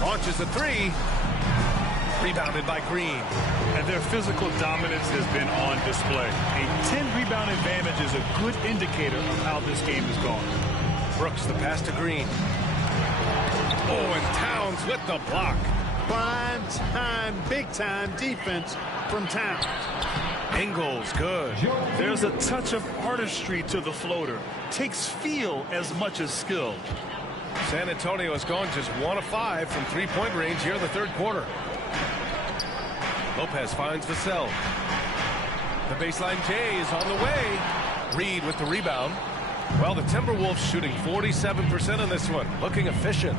Launches a 3. Rebounded by Green. And their physical dominance has been on display. A 10-rebound advantage is a good indicator of how this game is going. Brooks, the pass to Green. Oh, and Towns with the block. prime time, big time defense from Towns. Ingles, good. There's a touch of artistry to the floater. Takes feel as much as skill. San Antonio has gone just 1 of 5 from three-point range here in the third quarter. Lopez finds Vassell. The baseline J is on the way. Reed with the rebound. Well, the Timberwolves shooting 47% on this one. Looking efficient.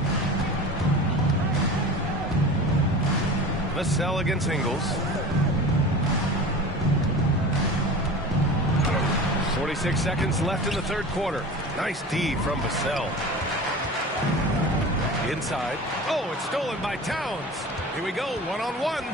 Vassell against Ingles. 46 seconds left in the third quarter. Nice D from Vassell. Inside. Oh, it's stolen by Towns. Here we go, one-on-one.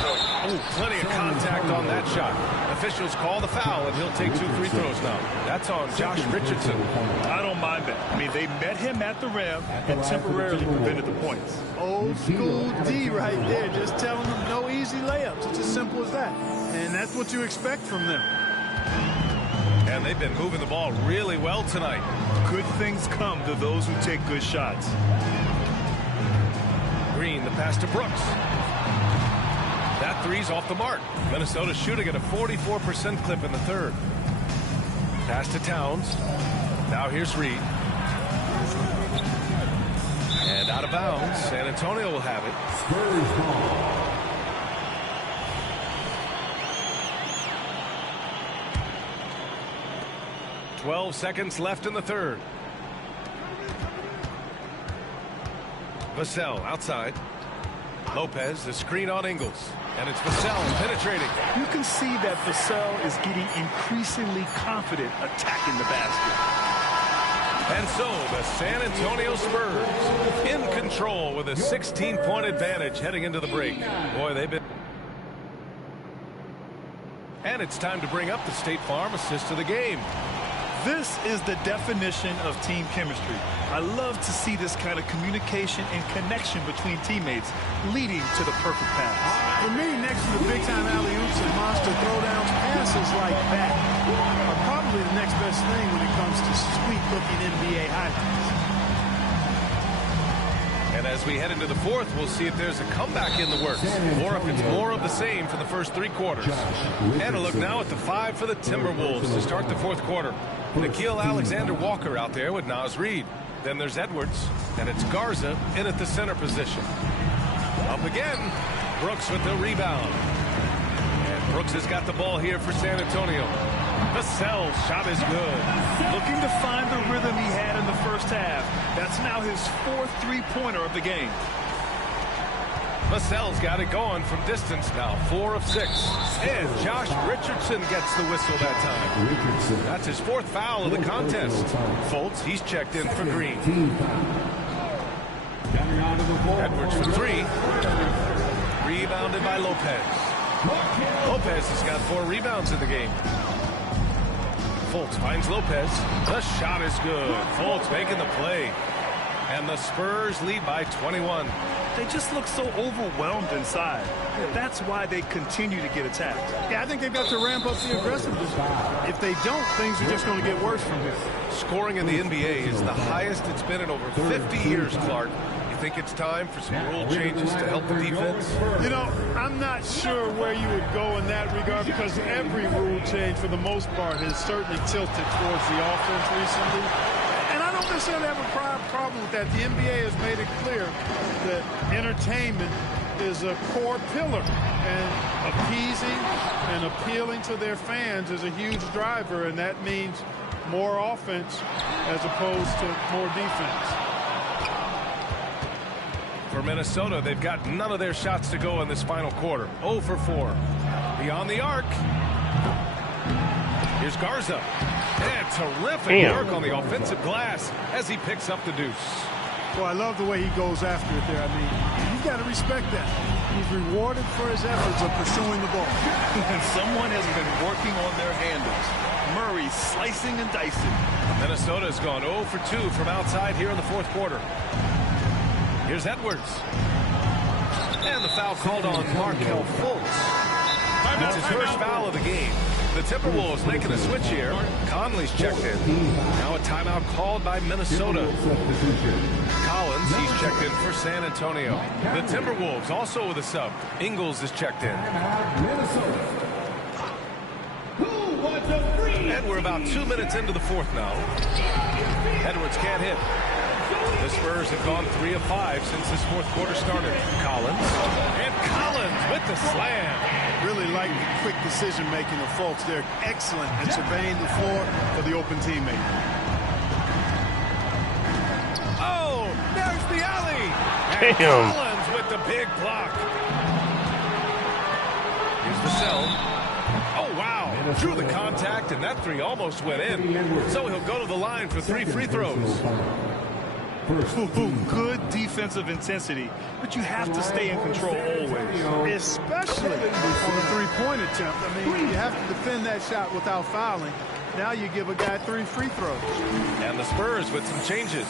Oh, plenty of contact on that shot. Officials call the foul, and he'll take 2 free throws now. That's on Josh Richardson. I don't mind that. I mean, they met him at the rim and temporarily prevented the points. Old school D right there, just telling them no easy layups. It's as simple as that. And that's what you expect from them. And they've been moving the ball really well tonight. Good things come to those who take good shots. Green, the pass to Brooks. That three's off the mark. Minnesota shooting at a 44% clip in the third. Pass to Towns. Now here's Reed. And out of bounds. San Antonio will have it. Spurs ball. 12 seconds left in the third. Vassell outside. Lopez, the screen on Ingles. And it's Vassell penetrating. You can see that Vassell is getting increasingly confident attacking the basket. And so the San Antonio Spurs in control with a 16-point advantage heading into the break. Boy, they've been... And it's time to bring up the State Farm assist of the game. This is the definition of team chemistry. I love to see this kind of communication and connection between teammates leading to the perfect pass. For me, next to the big-time alley-oops and monster throwdowns, passes like that are probably the next best thing when it comes to sweet-looking NBA highlights. And as we head into the fourth, we'll see if there's a comeback in the works, or if it's more of the same for the first 3 quarters. And a look now at the 5 for the Timberwolves to start the fourth quarter. Nickeil Alexander-Walker out there with Naz Reid. Then there's Edwards, and it's Garza in at the center position. Up again, Brooks with the rebound. And Brooks has got the ball here for San Antonio. Vassell's shot is good. Looking to find the rhythm he had in the first half. That's now his 4th three-pointer of the game. Vassell's got it going from distance now, 4 of 6. And Josh Richardson gets the whistle that time. That's his 4th foul of the contest. Fultz, he's checked in for Green. Edwards for 3. Rebounded by Lopez. Lopez has got 4 rebounds in the game. Fultz finds Lopez. The shot is good. Fultz making the play. And the Spurs lead by 21. They just look so overwhelmed inside. That's why they continue to get attacked. Yeah, I think they've got to ramp up the aggressiveness. If they don't, things are just going to get worse from here. Scoring in the NBA is the highest it's been in over 50 years, Clark. You think it's time for some rule changes to help the defense? You know, I'm not sure where you would go in that regard because every rule change, for the most part, has certainly tilted towards the offense recently. And I don't necessarily have a problem with that. The NBA has made it clear that entertainment is a core pillar, and appeasing and appealing to their fans is a huge driver, and that means more offense as opposed to more defense. For Minnesota, they've got none of their shots to go in this final quarter. 0 for 4. Beyond the arc. Here's Garza. And terrific work on the offensive glass as he picks up the deuce. Well, I love the way he goes after it there. I mean, you've got to respect that. He's rewarded for his efforts of pursuing the ball. And someone has been working on their handles. Murray slicing and dicing. Minnesota has gone 0 for 2 from outside here in the fourth quarter. Here's Edwards. And the foul called on Markelle Fultz. That's his first foul of the game. The Timberwolves making a switch here. Conley's checked in. Now a timeout called by Minnesota. Collins, he's checked checked in for San Antonio. The Timberwolves also with a sub. Ingles is checked in. And we're about 2 minutes into the fourth now. Edwards can't hit. The Spurs have gone 3 of 5 since this fourth quarter started. Collins. And Collins with the slam. Really like the quick decision-making of folks. They're excellent at surveying the floor for the open teammate. Oh, there's the alley. And Damn. Collins with the big block. Here's the cell. Oh, wow. Drew the contact, and that three almost went in. So he'll go to the line for 3 free throws. Good defensive intensity, but you have to stay in control always. Especially on the three-point attempt. I mean, you have to defend that shot without fouling. Now you give a guy 3 free throws. And the Spurs with some changes.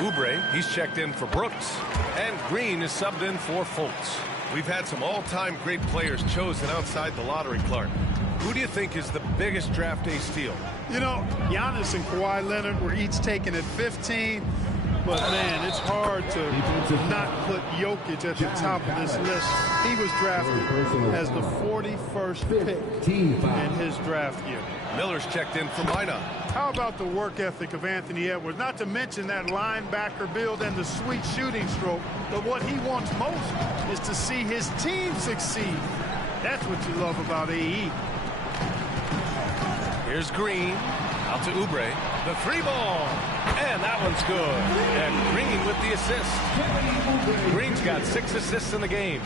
Oubre, he's checked in for Brooks. And Green is subbed in for Fultz. We've had some all-time great players chosen outside the lottery, Clark. Who do you think is the biggest draft day steal? You know, Giannis and Kawhi Leonard were each taken at 15. But, man, it's hard to not put Jokic at the top of this list. He was drafted as the 41st pick in his draft year. Miller's checked in for Minot. How about the work ethic of Anthony Edwards? Not to mention that linebacker build and the sweet shooting stroke. But what he wants most is to see his team succeed. That's what you love about AE. Here's Green. Out to Oubre. The 3-ball. And that one's good. And Green with the assist. Green's got 6 assists in the game.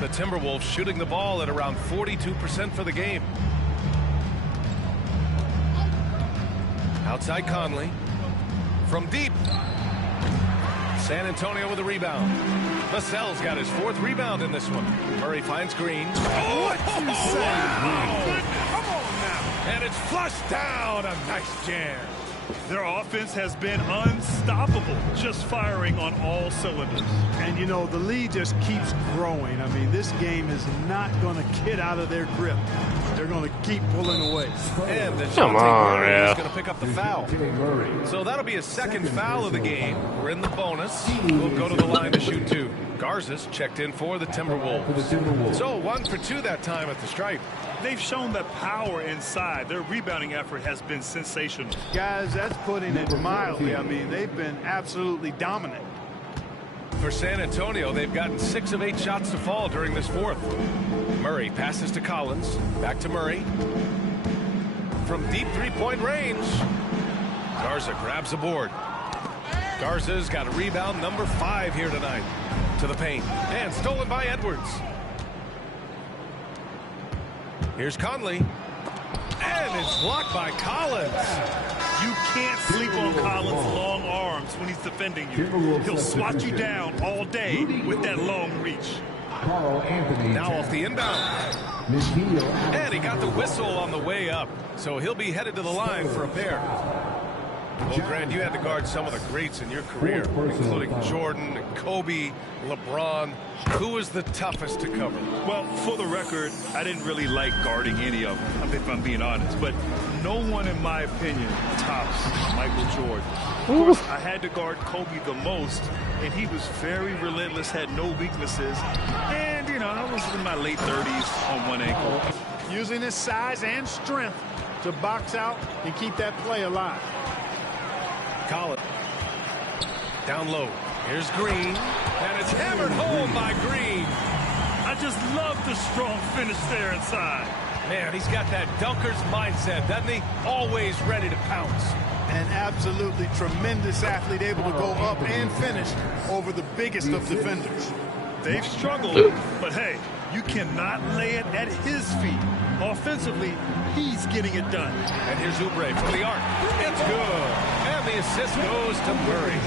The Timberwolves shooting the ball at around 42% for the game. Outside Conley. From deep. San Antonio with a rebound. Vassell's got his 4th rebound in this one. Murray finds Green. What you say? And it's flushed down. A nice jam. Their offense has been unstoppable, just firing on all cylinders. And, you know, the lead just keeps growing. I mean, this game is not going to get out of their grip. They're going to keep pulling away. And then Come on, is going to pick up the foul. So that'll be his 2nd foul of the game. We're in the bonus. We'll go to the line to shoot 2. Garza's checked in for the Timberwolves. So 1 for 2 that time at the stripe. They've shown the power inside. Their rebounding effort has been sensational. Guys, that's putting it mildly. I mean, they've been absolutely dominant. For San Antonio, they've gotten 6 of 8 shots to fall during this fourth. Murray passes to Collins. Back to Murray. From deep 3-point range. Garza grabs the board. Garza's got a rebound number 5 here tonight. To the paint. And stolen by Edwards. Here's Conley. And it's blocked by Collins. You can't sleep on Collins' long arms when he's defending you. He'll swat you down all day with that long reach. Now off the inbound. And he got the whistle on the way up. So he'll be headed to the line for a pair. Well, Grant, you had to guard some of the greats in your career, including Jordan, Kobe, LeBron. Who was the toughest to cover? Well, for the record, I didn't really like guarding any of them, if I'm being honest. But no one, in my opinion, tops Michael Jordan. Of course, I had to guard Kobe the most, and he was very relentless, had no weaknesses. And, you know, I was in my late 30s on one ankle. Using his size and strength to box out and keep that play alive. Collins. Down low. Here's Green. And it's hammered home by Green. I just love the strong finish there inside. Man, he's got that dunker's mindset, doesn't he? Always ready to pounce. An absolutely tremendous athlete, able to go up and finish over the biggest of defenders. They've struggled, but hey, you cannot lay it at his feet. Offensively, he's getting it done. And here's Oubre from the arc. It's good. And the assist goes to Murray.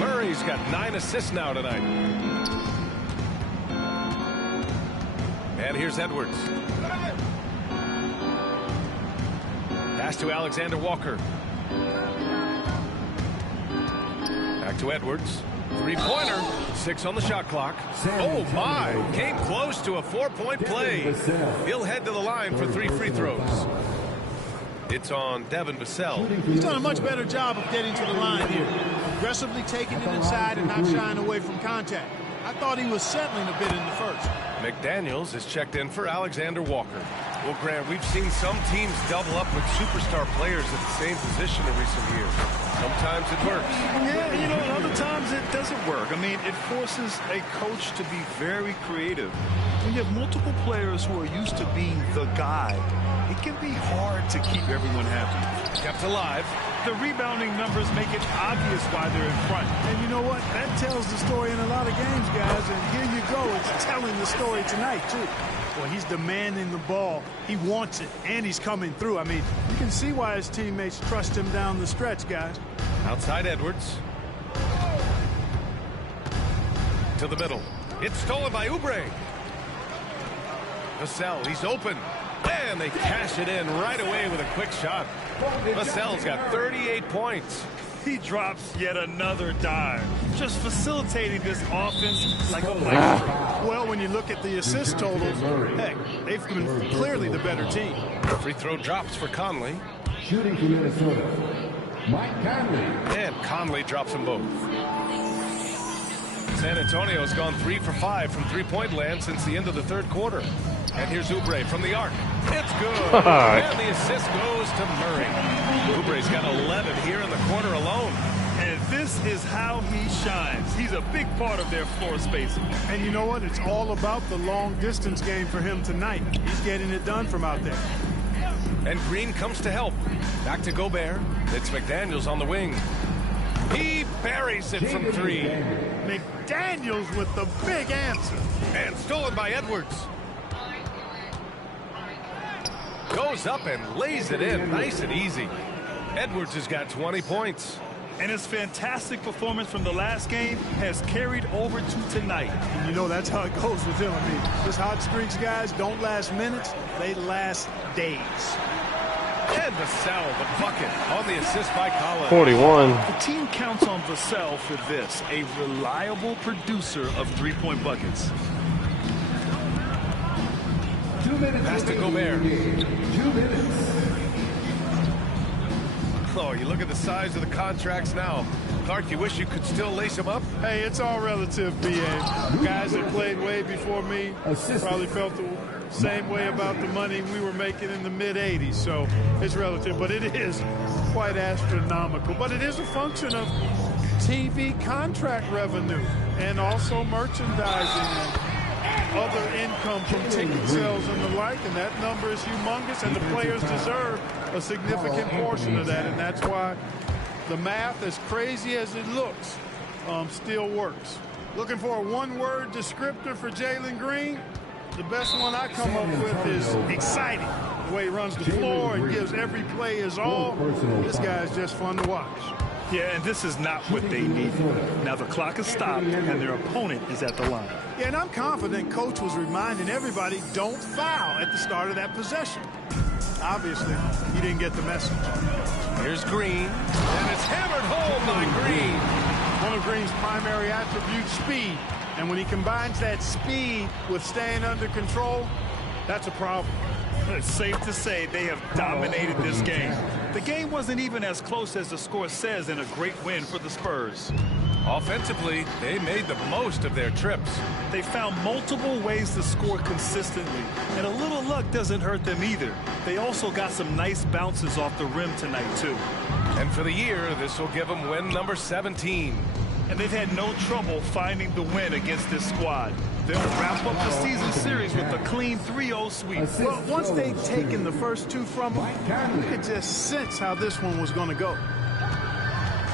Murray's got 9 assists now tonight. And here's Edwards. Pass to Alexander Walker. Back to Edwards. 3-pointer. 6 on the shot clock. Oh, my. Came close to a 4-point play. He'll head to the line for 3 free throws. It's on Devin Vassell. He's done a much better job of getting to the line here. aggressively taking it inside and not shying away from contact. I thought he was settling a bit in the first. McDaniels is checked in for Alexander Walker. Well, Grant, we've seen some teams double up with superstar players at the same position in recent years. Sometimes it works. Yeah, you know, and other times it doesn't work. I mean, it forces a coach to be very creative. When you have multiple players who are used to being the guy, it can be hard to keep everyone happy. Kept alive. The rebounding numbers make it obvious why they're in front. And you know what? That tells the story in a lot of games, guys. And here you go. It's telling the story tonight, too. Well, he's demanding the ball. He wants it, and he's coming through. I mean, you can see why his teammates trust him down the stretch, guys. Outside Edwards. To the middle. It's stolen by Oubre. Vassell, he's open. And they cash it in right away with a quick shot. Vassell's got 38 points. He drops yet another dive, just facilitating this offense like a maestro. Well, when you look at the assist totals, heck, they've been clearly the better team. Free throw drops for Conley. Shooting for Minnesota, Mike Conley. And Conley drops them both. San Antonio's gone 3 for 5 from three-point land since the end of the third quarter. And here's Oubre from the arc. It's good. And the assist goes to Murray. Oubre's got 11 here in the quarter alone. And this is how he shines. He's a big part of their floor spacing. And you know what? It's all about the long-distance game for him tonight. He's getting it done from out there. And Green comes to help. Back to Gobert. It's McDaniels on the wing. He buries it from 3. McDaniels with the big answer. And stolen by Edwards. Goes up and lays it in nice and easy. Edwards has got 20 points. And his fantastic performance from the last game has carried over to tonight. And you know that's how it goes with him. I mean, his hot streaks, guys, don't last minutes. They last days. And Vassell, the bucket on the assist by Collins. 41. The team counts on Vassell for this, a reliable producer of three-point buckets. 2 minutes. Pass to Gobert. 2 minutes. Oh, you look at the size of the contracts now. Clark, you wish you could still lace them up? Hey, it's all relative, B.A. Guys that played way before me probably felt the same way about the money we were making in the mid-'80s. So it's relative, but it is quite astronomical. But it is a function of TV contract revenue and also merchandising and other income from ticket sales and the like, and that number is humongous, and the players deserve a significant portion of that, and that's why the math, as crazy as it looks, still works. Looking for a one-word descriptor for Jalen Green? The best one I come up with is exciting. The way he runs the floor and gives every play his all. This guy's just fun to watch. Yeah, and this is not what they need. Now the clock is stopped and their opponent is at the line. Yeah, and I'm confident Coach was reminding everybody, don't foul at the start of that possession. Obviously, he didn't get the message. Here's Green, and it's hammered home by Green. One of Green's primary attributes, speed. And when he combines that speed with staying under control, that's a problem. It's safe to say they have dominated this game. The game wasn't even as close as the score says in a great win for the Spurs. Offensively, they made the most of their trips. They found multiple ways to score consistently, and a little luck doesn't hurt them either. They also got some nice bounces off the rim tonight, too. And for the year, this will give them win number 17. And they've had no trouble finding the win against this squad. They'll wrap up the season series with a clean 3-0 sweep. Well, once they'd taken the first 2 from them, you could just sense how this one was going to go.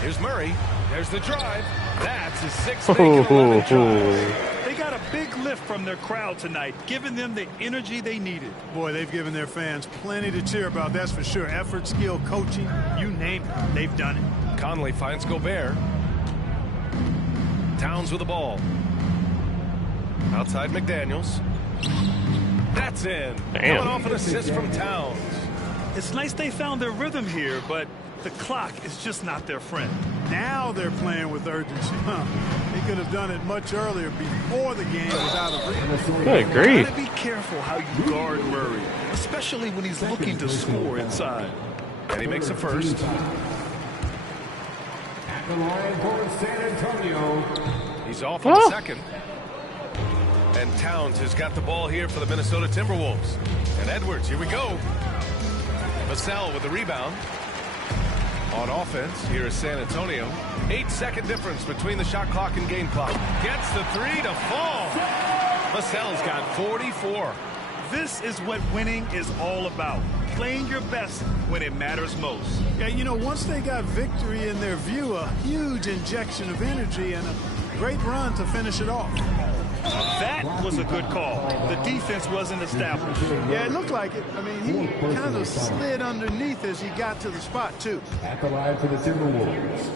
Here's Murray. There's the drive. That's his 6th make 11 drive. They got a big lift from their crowd tonight, giving them the energy they needed. Boy, they've given their fans plenty to cheer about, that's for sure. Effort, skill, coaching, you name it, they've done it. Conley finds Gobert. Towns with the ball. Outside McDaniels. That's in. Damn. Coming off an assist from Towns. It's nice they found their rhythm here, but the clock is just not their friend. Now they're playing with urgency. They could have done it much earlier before the game was out of reach. Good grief. You gotta be careful how you guard Murray, especially when he's looking to score inside. And he makes a first. At the line for San Antonio. He's off on the second. And Towns has got the ball here for the Minnesota Timberwolves. And Edwards, here we go. Vassell with the rebound. On offense, here is San Antonio. 8-second difference between the shot clock and game clock. Gets the three to fall. Vassell's got 44. This is what winning is all about. Playing your best when it matters most. Yeah, you know, once they got victory in their view, a huge injection of energy and a great run to finish it off. That was a good call. The defense wasn't established. Yeah, it looked like it. I mean, he kind of slid underneath as he got to the spot, too. At the line for the Timberwolves.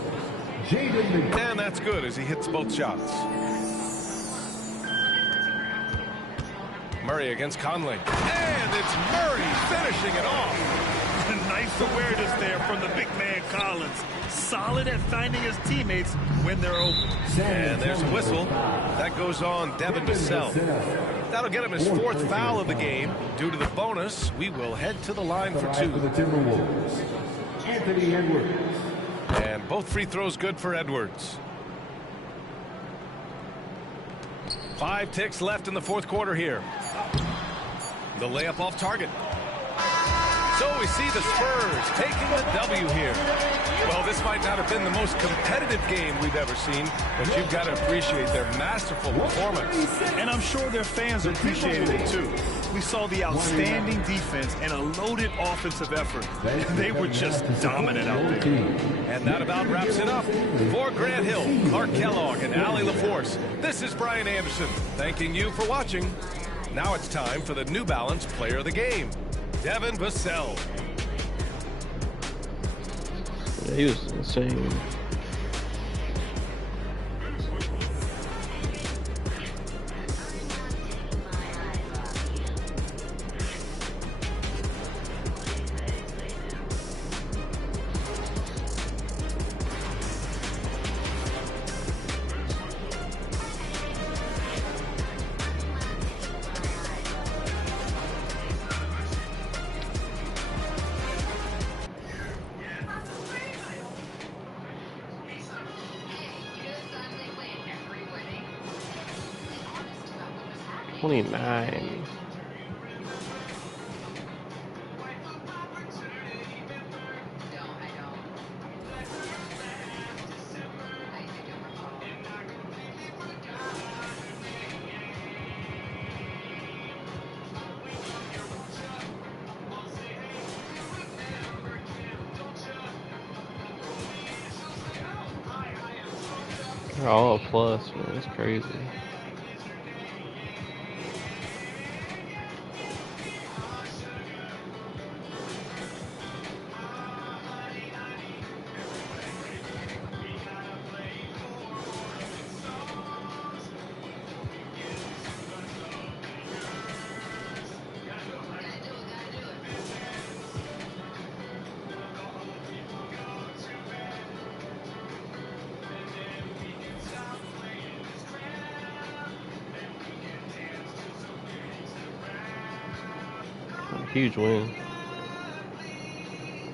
And that's good as he hits both shots. Murray against Conley. And it's Murray finishing it off. Nice awareness there from the big man Collins. Solid at finding his teammates when they're open. And there's a whistle. That goes on Devin Vassell. That'll get him his fourth foul of the game. Due to the bonus, we will head to the line for two. For the Timberwolves. Anthony Edwards. And both free throws good for Edwards. 5 ticks left in the fourth quarter here. The layup off target. So we see the Spurs taking the W here. Well, this might not have been the most competitive game we've ever seen, but you've got to appreciate their masterful performance. And I'm sure their fans appreciated it too. We saw the outstanding defense and a loaded offensive effort. They were just dominant out there. And that about wraps it up. For Grant Hill, Clark Kellogg, and Allie LaForce, this is Brian Anderson thanking you for watching. Now it's time for the New Balance Player of the Game, Devin Vassell. Yeah, he was insane. $29. They're all a plus, man. It's crazy. Huge win.